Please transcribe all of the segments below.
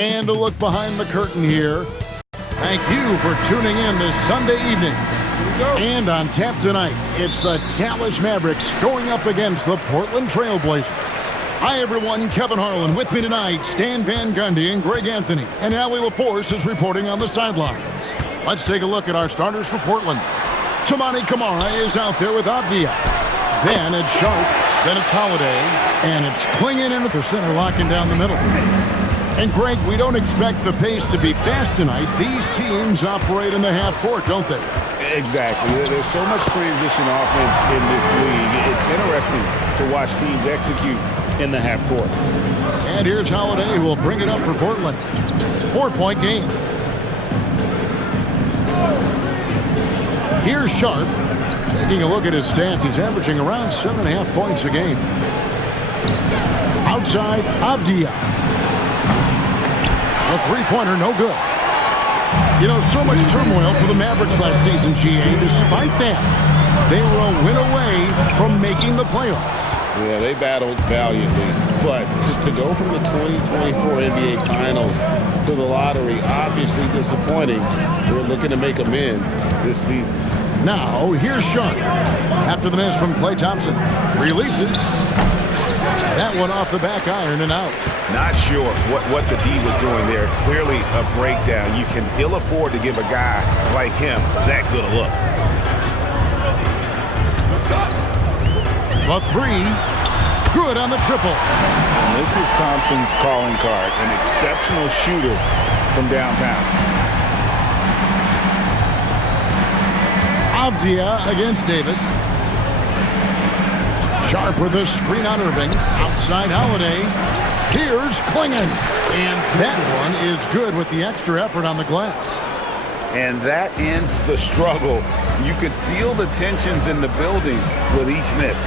And a look behind the curtain here. Thank you for tuning in this Sunday evening. And on tap tonight, it's the Dallas Mavericks going up against the Portland Trailblazers. Hi, everyone. Kevin Harlan with me tonight, Stan Van Gundy and Greg Anthony. And Allie LaForce is reporting on the sidelines. Let's take a look at our starters for Portland. Toumani Camara is out there with Avdia. Then it's Sharp. Then it's Holiday. And it's Clingan in at the center, locking down the middle. And Greg, we don't expect the pace to be fast tonight. These teams operate in the half court, don't they? Exactly. There's so much transition offense in this league. It's interesting to watch teams execute in the half court. And here's Holiday, who will bring it up for Portland. 4-point game. Here's Sharp. Taking a look at his stats, he's averaging around 7.5 points a game. Outside, Avdia. A three-pointer, no good. You know, so much turmoil for the Mavericks last season, GA. Despite that, they were a win away from making the playoffs. Yeah, they battled valiantly. But to go from the 2024 NBA Finals to the lottery, obviously disappointing. They're looking to make amends this season. Now, here's Sharp. After the miss from Klay Thompson. Releases. That one off the back iron and out. Not sure what the D was doing there. Clearly a breakdown. You can ill afford to give a guy like him that good a look. The three. Good on the triple. And this is Thompson's calling card. An exceptional shooter from downtown. Avdia against Davis. Sharp with a screen on Irving. Outside Holiday. Here's Clingan. And that one is good with the extra effort on the glass. And that ends the struggle. You could feel the tensions in the building with each miss.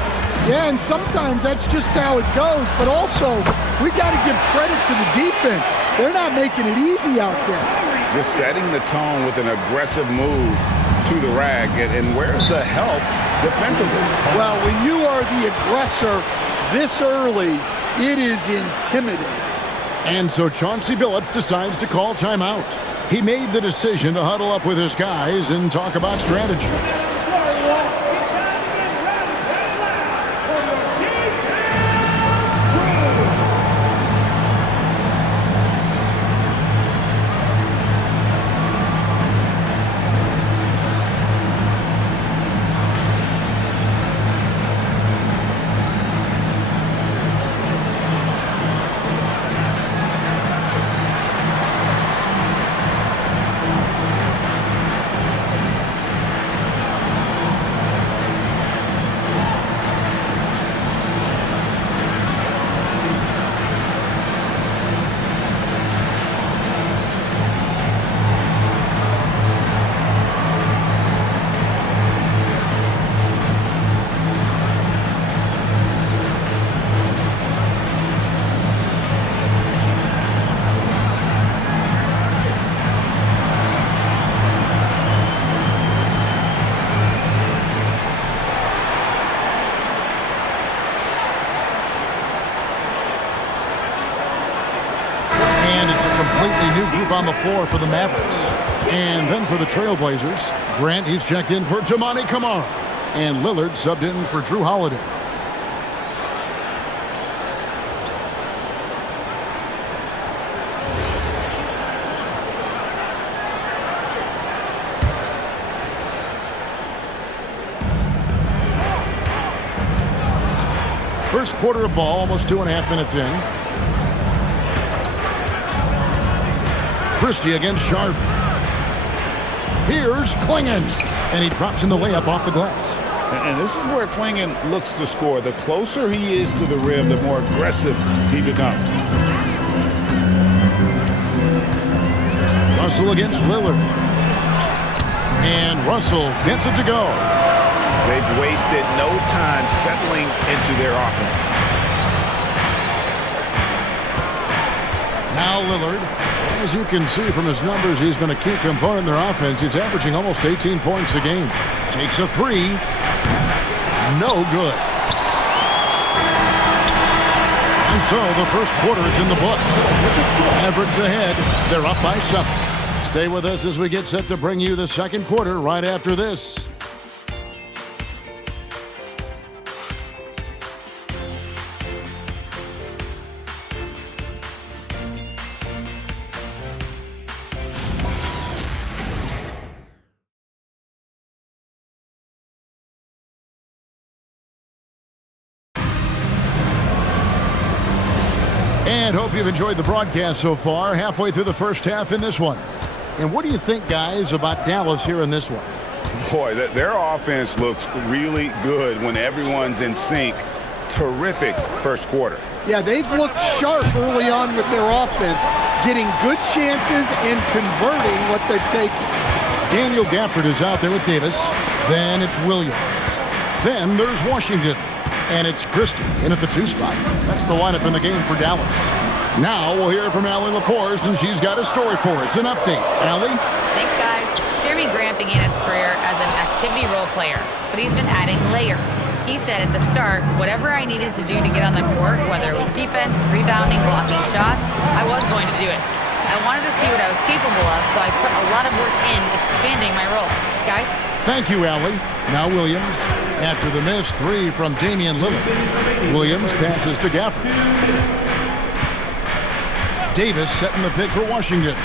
Yeah, and sometimes that's just how it goes. But also, we got to give credit to the defense. They're not making it easy out there. Just setting the tone with an aggressive move to the rack. And where's the help defensively? Well, when you are the aggressor this early, it is intimidating. And so Chauncey Billups decides to call timeout. He made the decision to huddle up with his guys and talk about strategy. Completely new group on the floor for the Mavericks. And then for the Trailblazers, Grant, he's checked in for Toumani Camara. And Lillard subbed in for Drew Holiday. First quarter of ball, almost 2.5 minutes in. Christie against Sharp. Here's Clingan. And he drops in the layup off the glass. And this is where Clingan looks to score. The closer he is to the rim, the more aggressive he becomes. Russell against Lillard. And Russell gets it to go. They've wasted no time settling into their offense. Now Lillard. As you can see from his numbers, he's been a key component in their offense. He's averaging almost 18 points a game. Takes a three. No good. And so the first quarter is in the books. Mavericks ahead. They're up by 7. Stay with us as we get set to bring you the second quarter right after this. And hope you've enjoyed the broadcast so far. Halfway through the first half in this one. And what do you think, guys, about Dallas here in this one? Boy, their offense looks really good when everyone's in sync. Terrific first quarter. Yeah, they've looked sharp early on with their offense, getting good chances and converting what they've taken. Daniel Gafford is out there with Davis. Then it's Williams. Then there's Washington. And it's Christie in at the 2 spot. That's the lineup in the game for Dallas. Now we'll hear from Allie LaForce, and she's got a story for us. An update. Allie? Thanks, guys. Jeremy Grant began his career as an activity role player, but he's been adding layers. He said at the start, whatever I needed to do to get on the court, whether it was defense, rebounding, blocking shots, I was going to do it. I wanted to see what I was capable of, so I put a lot of work in expanding my role. Guys? Thank you, Allie. Now Williams. After the miss, 3 from Damian Lillard. Williams passes to Gafford. Davis setting the pick for Washington.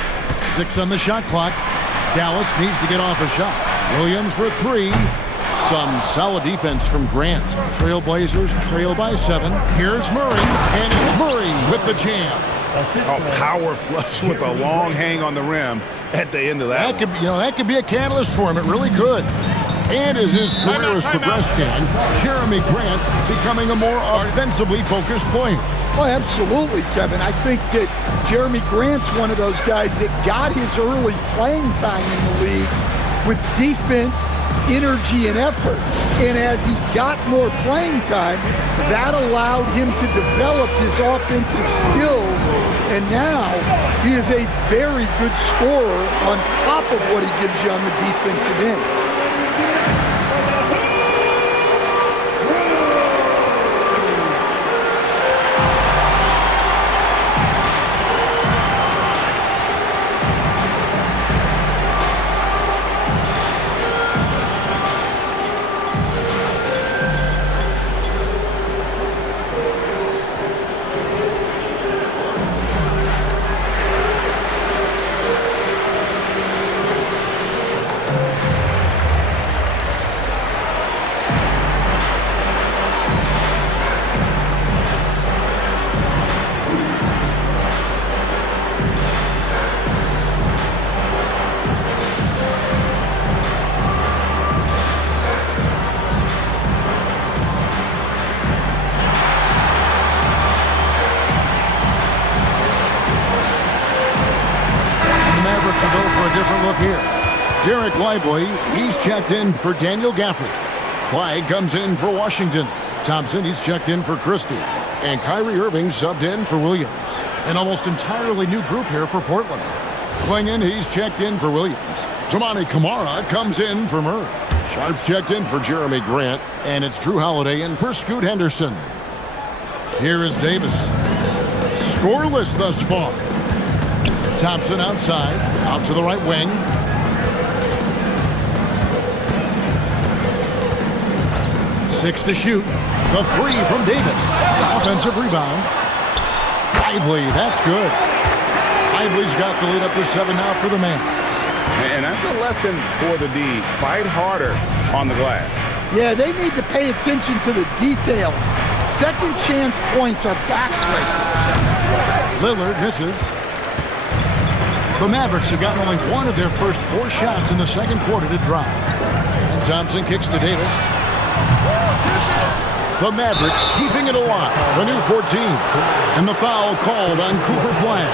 6 on the shot clock. Dallas needs to get off a shot. Williams for 3. Some solid defense from Grant. Trailblazers trail by 7. Here's Murray, and it's Murray with the jam. A power flush with a long hang on the rim at the end of that. That could be a catalyst for him. It really could. And as his career has progressed, Jeremy Grant becoming a more offensively focused player. Oh, absolutely, Kevin. I think that Jeremy Grant's one of those guys that got his early playing time in the league with defense, energy, and effort. And as he got more playing time, that allowed him to develop his offensive skills. And now he is a very good scorer on top of what he gives you on the defensive end. Derek Lively, he's checked in for Daniel Gafford. Clyde comes in for Washington. Thompson, he's checked in for Christie. And Kyrie Irving subbed in for Williams. An almost entirely new group here for Portland. Klingon, he's checked in for Williams. Toumani Camara comes in for Murray. Sharp's checked in for Jeremy Grant. And it's Drew Holiday in for Scoot Henderson. Here is Davis. Scoreless thus far. Thompson outside, out to the right wing. 6 to shoot. The 3 from Davis. Offensive rebound. Lively, that's good. Lively's got the lead up to 7 now for the Mavs. And that's a lesson for the D. Fight harder on the glass. Yeah, they need to pay attention to the details. Second chance points are backbreakers. Lillard misses. The Mavericks have gotten only 1 of their first 4 shots in the second quarter to drop. And Thompson kicks to Davis. The Mavericks keeping it alive. The new 14. And the foul called on Cooper Flag.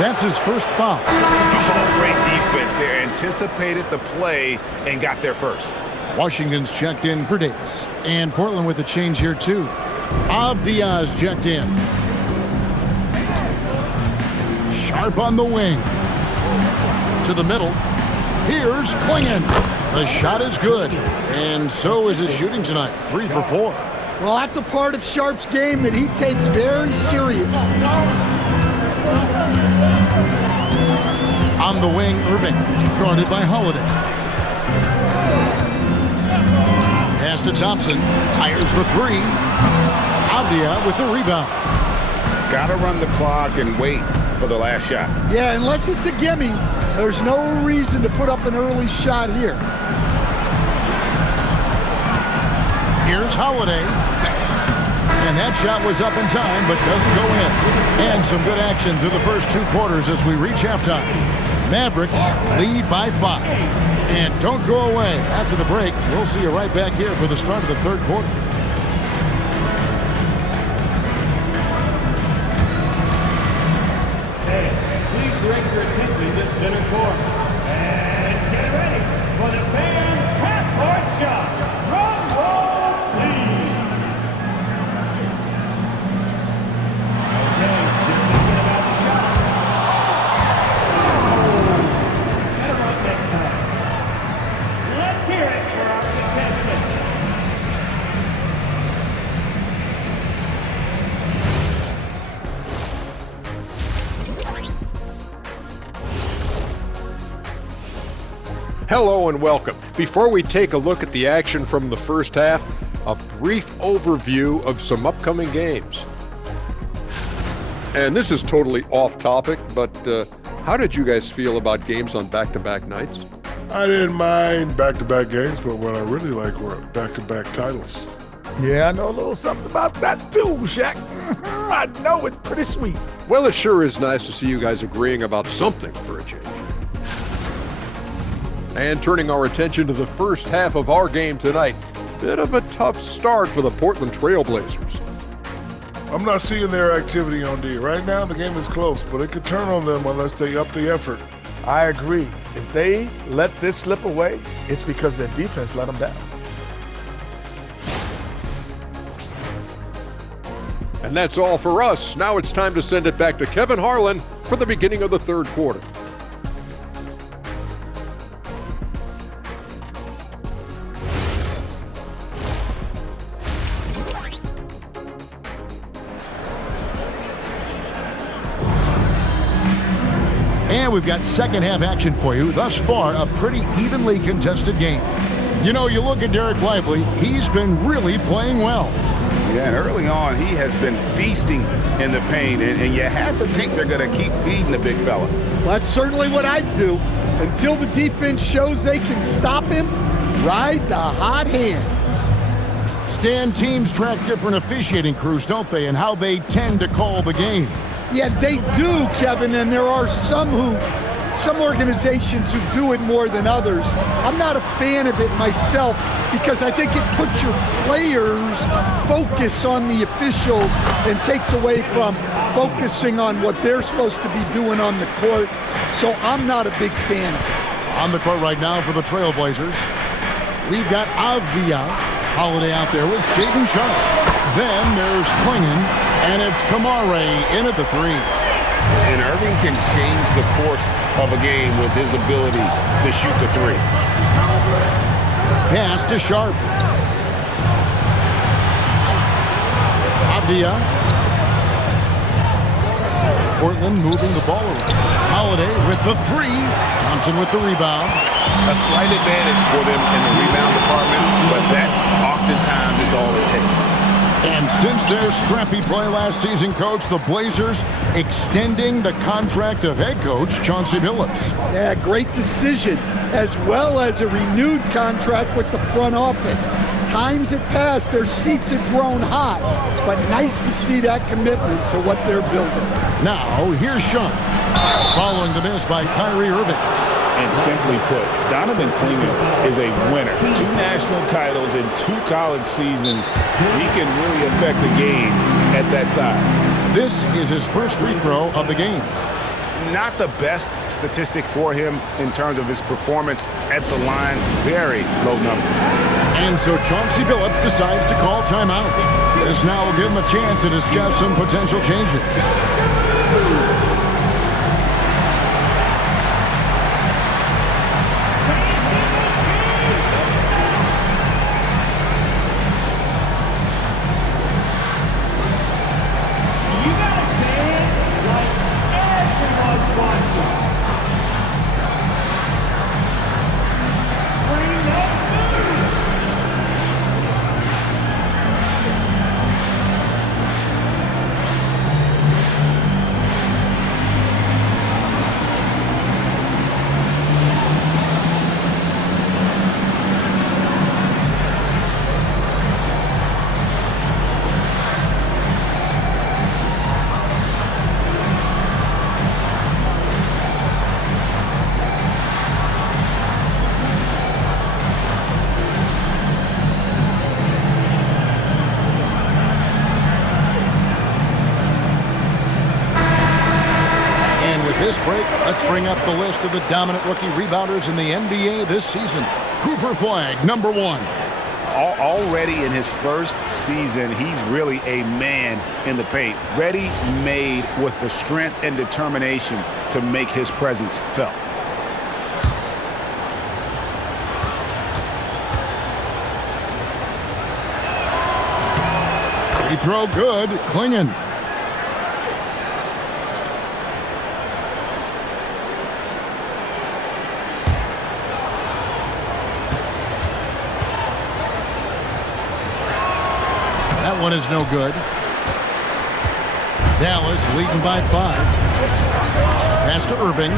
That's his first foul. Oh, great defense there. Anticipated the play and got there first. Washington's checked in for Davis. And Portland with a change here, too. Avdia's checked in. Sharp on the wing. To the middle. Here's Klingon. The shot is good. And so is his shooting tonight. 3 for 4. Well, that's a part of Sharp's game that he takes very serious. On the wing, Irving, guarded by Holiday. Pass to Thompson, fires the three. Avdia with the rebound. Got to run the clock and wait for the last shot. Yeah, unless it's a gimme, there's no reason to put up an early shot here. Here's Holiday. And that shot was up in time, but doesn't go in. And some good action through the first 2 quarters as we reach halftime. Mavericks lead by 5. And don't go away. After the break, we'll see you right back here for the start of the third quarter. Hey, please direct your attention to center court. And get ready for the fan half-court shot. Drum roll, please. Okay, you're thinking about the shot. Better luck next time. Let's hear it for our contestant. Hello and welcome. Before we take a look at the action from the first half, a brief overview of some upcoming games. And this is totally off topic, but how did you guys feel about games on back-to-back nights? I didn't mind back-to-back games, but what I really like were back-to-back titles. Yeah, I know a little something about that too, Shaq. I know it's pretty sweet. Well, it sure is nice to see you guys agreeing about something for a change. And turning our attention to the first half of our game tonight, bit of a tough start for the Portland Trail Blazers. I'm not seeing their activity on D. Right now, the game is close, but it could turn on them unless they up the effort. I agree. If they let this slip away, it's because their defense let them down. And that's all for us. Now it's time to send it back to Kevin Harlan for the beginning of the third quarter. And we've got second half action for you. Thus far, a pretty evenly contested game. You know, you look at Derek Lively, he's been really playing well. Yeah, and early on, he has been feasting in the paint, and you have to think they're going to keep feeding the big fella. Well, that's certainly what I'd do. Until the defense shows they can stop him, ride the hot hand. Stan, teams track different officiating crews, don't they, and how they tend to call the game. Yeah, they do, Kevin, and there are some organizations who do it more than others. I'm not a fan of it myself because I think it puts your players' focus on the officials and takes away from focusing on what they're supposed to be doing on the court. So I'm not a big fan of it. On the court right now for the Trailblazers, we've got Avdia, Holiday out there with Shaedon Sharpe. Then there's Klingon, and it's Kamare in at the three. And Irving can change the course of a game with his ability to shoot the three. Pass to Sharpe. Avdia. Portland moving the ball around. Holiday with the three. Thompson with the rebound. A slight advantage for them in the rebound department, but that oftentimes is all it takes. And since their scrappy play last season, Coach, the Blazers extending the contract of head coach Chauncey Billups. Yeah, great decision, as well as a renewed contract with the front office. Times had passed, their seats had grown hot, but nice to see that commitment to what they're building. Now, here's Sean, following the miss by Kyrie Irving. And simply put, Donovan Klingon is a winner. 2 national titles in 2 college seasons. He can really affect the game at that size. This is his first free throw of the game. Not the best statistic for him in terms of his performance at the line. Very low number. And so Chauncey Billups decides to call timeout. This now will give him a chance to discuss some potential changes. This break, let's bring up the list of the dominant rookie rebounders in the NBA this season. Cooper Flagg, number 1. Already in his first season, he's really a man in the paint, ready-made with the strength and determination to make his presence felt. Free throw good, Clingan. That one is no good. Dallas leading by 5. Pass to Irving.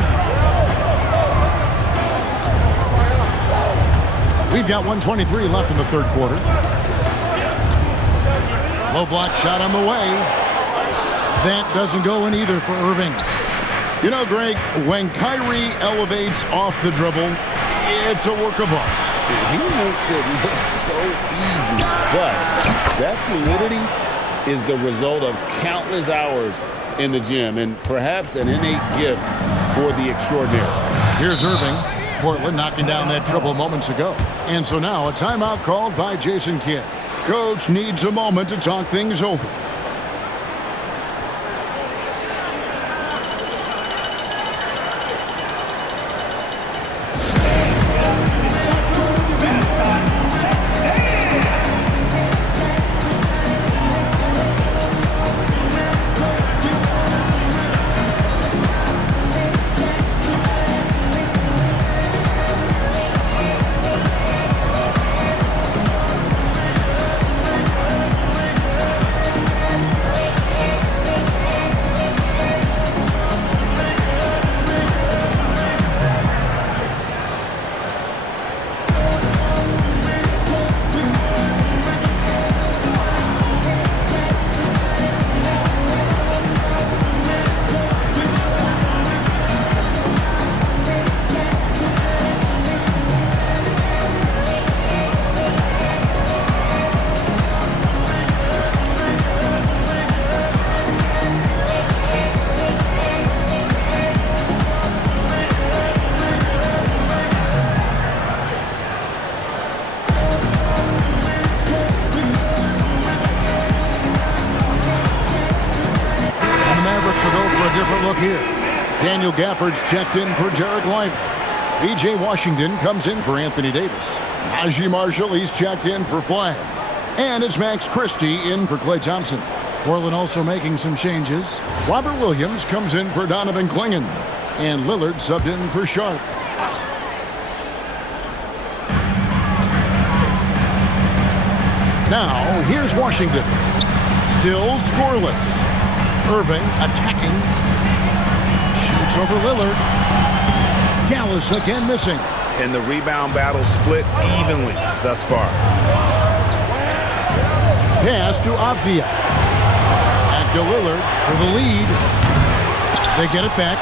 We've got 1:23 left in the third quarter. Low block shot on the way. That doesn't go in either for Irving. You know, Greg, when Kyrie elevates off the dribble, it's a work of art. He makes it look so easy, but that fluidity is the result of countless hours in the gym and perhaps an innate gift for the extraordinary. Here's Irving. Portland knocking down that triple moments ago. And so now a timeout called by Jason Kidd. Coach needs a moment to talk things over. Here, Daniel Gafford's checked in for Jarek Lively. P.J. Washington comes in for Anthony Davis. Najee Marshall, he's checked in for Flagg. And it's Max Christie in for Klay Thompson. Portland also making some changes. Robert Williams comes in for Donovan Clingan. And Lillard subbed in for Sharp. Now, here's Washington. Still scoreless. Irving attacking. Shoots over Lillard. Dallas again missing. And the rebound battle split evenly thus far. Pass to Avdia. Back to Lillard for the lead. They get it back.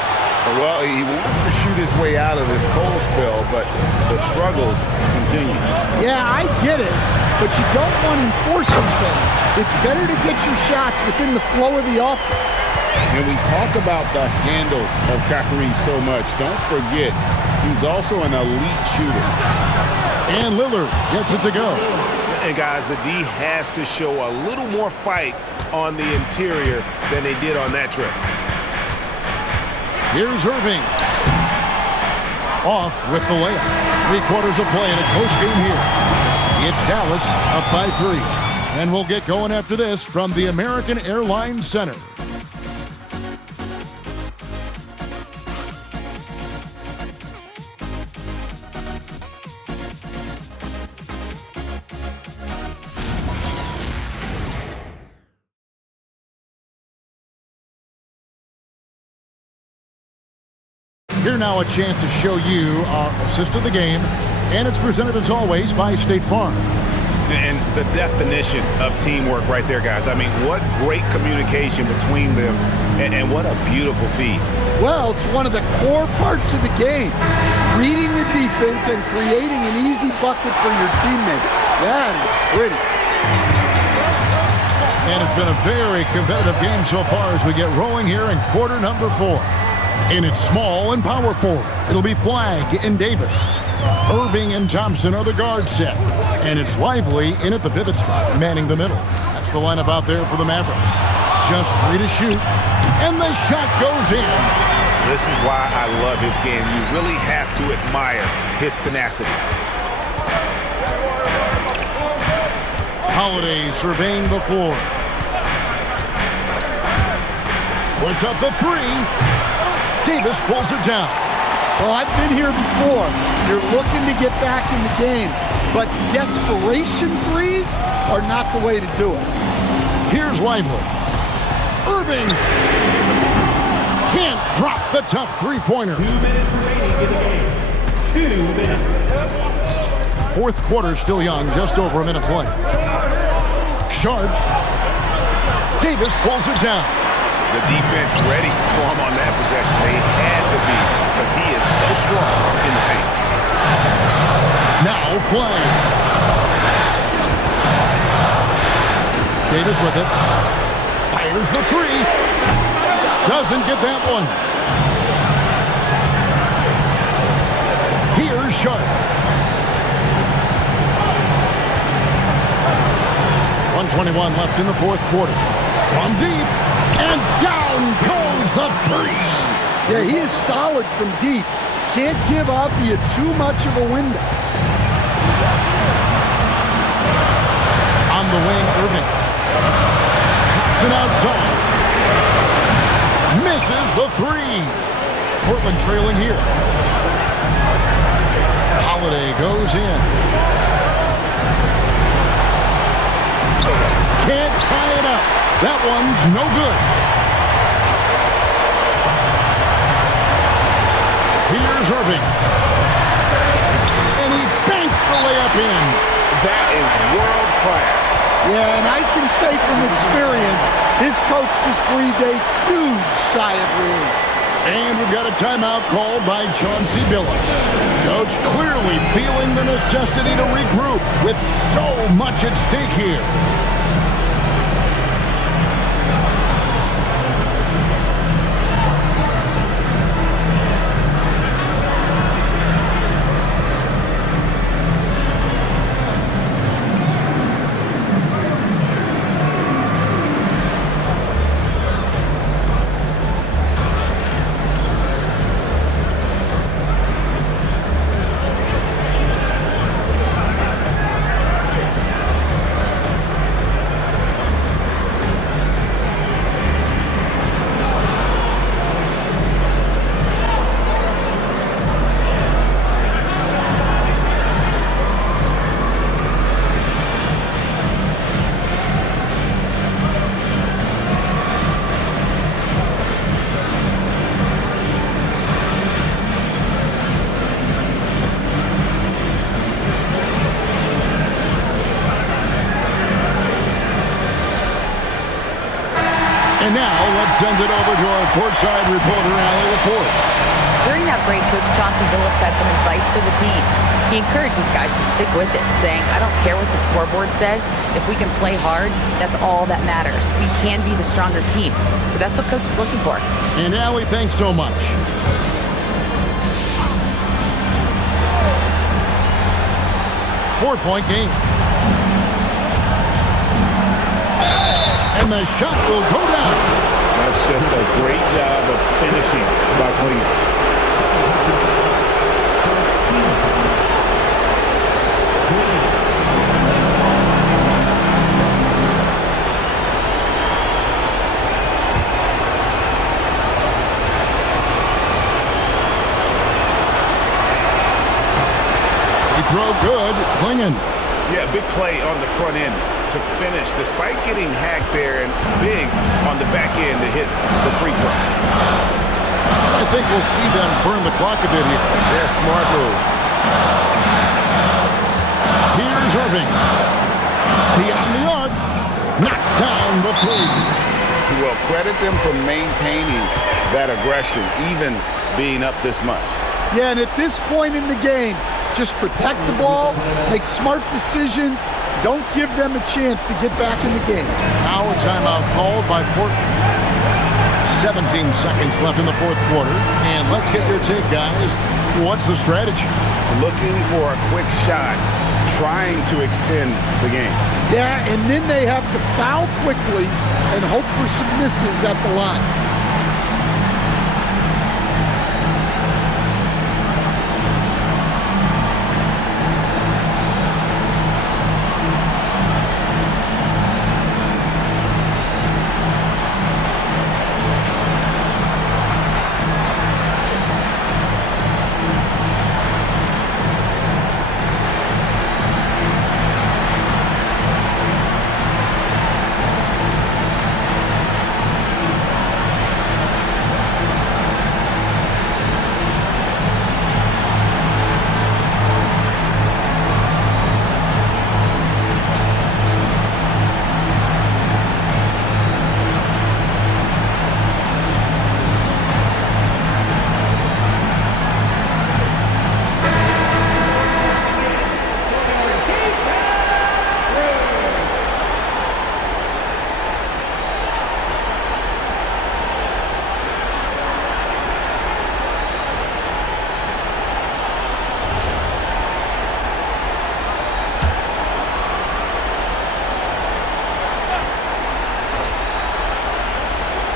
Well, he wants to shoot his way out of this cold spell, but the struggles continue. Yeah, I get it, but you don't want him forcing things. It's better to get your shots within the flow of the offense. And we talk about the handles of Kyrie so much. Don't forget, he's also an elite shooter. And Lillard gets it to go. And guys, the D has to show a little more fight on the interior than they did on that trip. Here's Irving. Off with the layup. 3 quarters of play in a close game here. It's Dallas up by 3. And we'll get going after this from the American Airlines Center. Here now a chance to show you our assist of the game, and it's presented as always by State Farm. And the definition of teamwork right there, guys. I mean, what great communication between them, and what a beautiful feed. Well, it's one of the core parts of the game. Reading the defense and creating an easy bucket for your teammate. That is pretty. And it's been a very competitive game so far as we get rolling here in quarter number 4. And it's small and power forward. It'll be Flagg and Davis. Irving and Thompson are the guard set. And it's Lively in at the pivot spot, manning the middle. That's the lineup out there for the Mavericks. Just 3 to shoot. And the shot goes in. This is why I love his game. You really have to admire his tenacity. Holiday surveying the floor. Puts up the 3. Davis pulls it down. Well, I've been here before. You're looking to get back in the game, but desperation threes are not the way to do it. Here's Lively. Irving can't drop the tough three-pointer. 2 minutes remaining in the game. 2 minutes. Fourth quarter still young, just over a minute play. Sharp. Davis pulls it down. The defense ready for him on that possession. They had to be, because he is so strong in the paint. Now Flagg. Davis with it. Fires the 3. Doesn't get that one. Here's Sharp. 1:21 left in the fourth quarter. From deep. And down goes the 3. Yeah, he is solid from deep. Can't give Avdija too much of a window. On the wing, Irving. Thompson outside. Misses the 3. Portland trailing here. Holiday goes in. Can't tie it up. That one's no good. Here's Irving. And he banks the layup in. That is world class. Yeah, and I can say from experience, his coach just breathed a huge sigh of relief. And we've got a timeout called by Chauncey Billups. Coach clearly feeling the necessity to regroup with so much at stake here. And now, let's send it over to our courtside reporter, Allie LaForce. During that break, Coach Chauncey Billups had some advice for the team. He encourages guys to stick with it, saying, I don't care what the scoreboard says. If we can play hard, that's all that matters. We can be the stronger team. So that's what Coach is looking for. And Allie, thanks so much. Four-point game. And the shot will go down. That's just a great job of finishing by Cleveland. He throw good, Clingan. Yeah, big play on the front end to finish, despite getting hacked there, and big on the back end to hit the free throw. A think we'll see them burn the clock a bit here? Yeah, smart move. Here's Irving. Beyond the arc. Knocks down the three. Well, credit them for maintaining that aggression, even being up this much. Yeah, and at this point in the game, just protect the ball, make smart decisions, don't give them a chance to get back in the game. Now a timeout called by Portland. 17 seconds left in the fourth quarter. And let's get your take, guys. What's the strategy? Looking for a quick shot, trying to extend the game. Yeah, and then they have to foul quickly and hope for some misses at the line.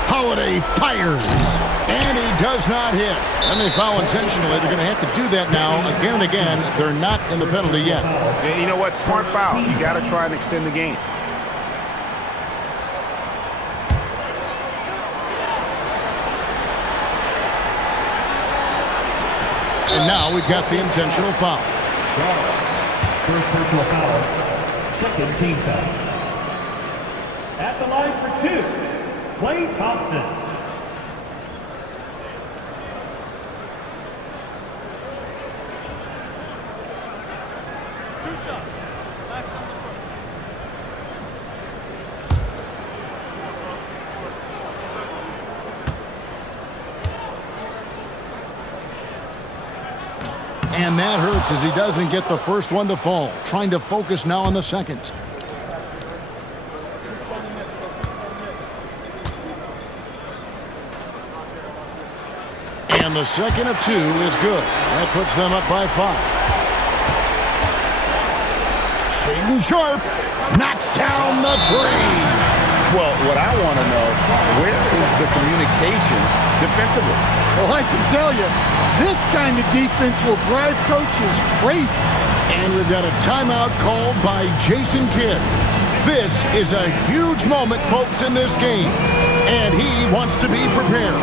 Holiday fires, and he does not hit. And they foul intentionally. They're going to have to do that now again and again. They're not in the penalty yet. And you know what? Smart foul. You got to try and extend the game. And now we've got the intentional foul. First personal foul, second team foul. At the line for two, Klay Thompson. And that hurts as he doesn't get the first one to fall. Trying to focus now on the second. And the second of two is good. That puts them up by 5. Shaedon Sharpe knocks down the 3. Well, what I want to know, where is the communication defensively? Well, I can tell you, this kind of defense will drive coaches crazy. And we've got a timeout called by Jason Kidd. This is a huge moment, folks, in this game. And he wants to be prepared.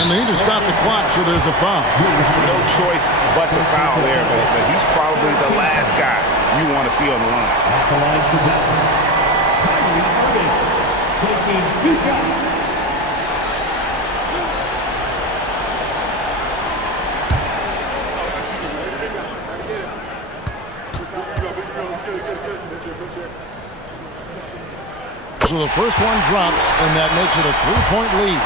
And they need to stop the clock, so there's a foul. No choice but to foul there, but he's probably the last guy you want to see on the line. At the line for Dallas, Kyrie Irving, taking 2 shots. So the first one drops, and that makes it a 3-point lead.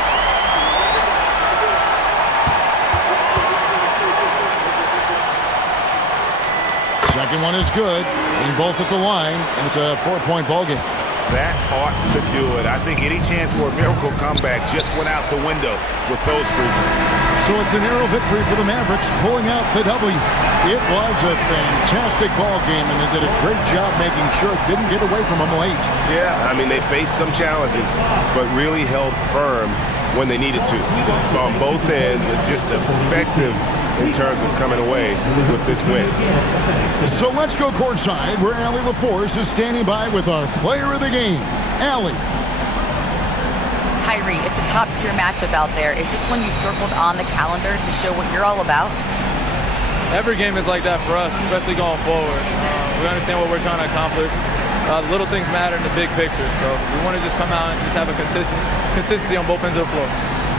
Second one is good, and both at the line, and it's a 4-point ball game. That ought to do it. I think any chance for a miracle comeback just went out the window with those three. So it's a narrow victory for the Mavericks, pulling out the W. It was a fantastic ball game, and they did a great job making sure it didn't get away from them late. Yeah, I mean, they faced some challenges, but really held firm when they needed to. On both ends, just effective in terms of coming away with this win. So let's go courtside, where Allie LaForce is standing by with our player of the game, Allie. Kyrie, it's a top-tier matchup out there. Is this one you circled on the calendar to show what you're all about? Every game is like that for us, especially going forward. We understand what we're trying to accomplish. The little things matter in the big picture, so we want to just come out and just have a consistency on both ends of the floor.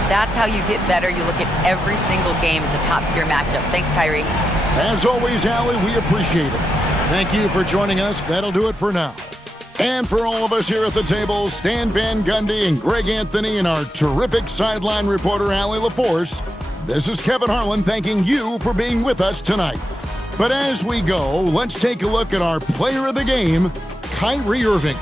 That's how you get better. You look at every single game as a top-tier matchup. Thanks, Kyrie. As always, Allie, we appreciate it. Thank you for joining us. That'll do it for now. And for all of us here at the table, Stan Van Gundy and Greg Anthony and our terrific sideline reporter, Allie LaForce, this is Kevin Harlan thanking you for being with us tonight. But as we go, let's take a look at our player of the game, Kyrie Irving.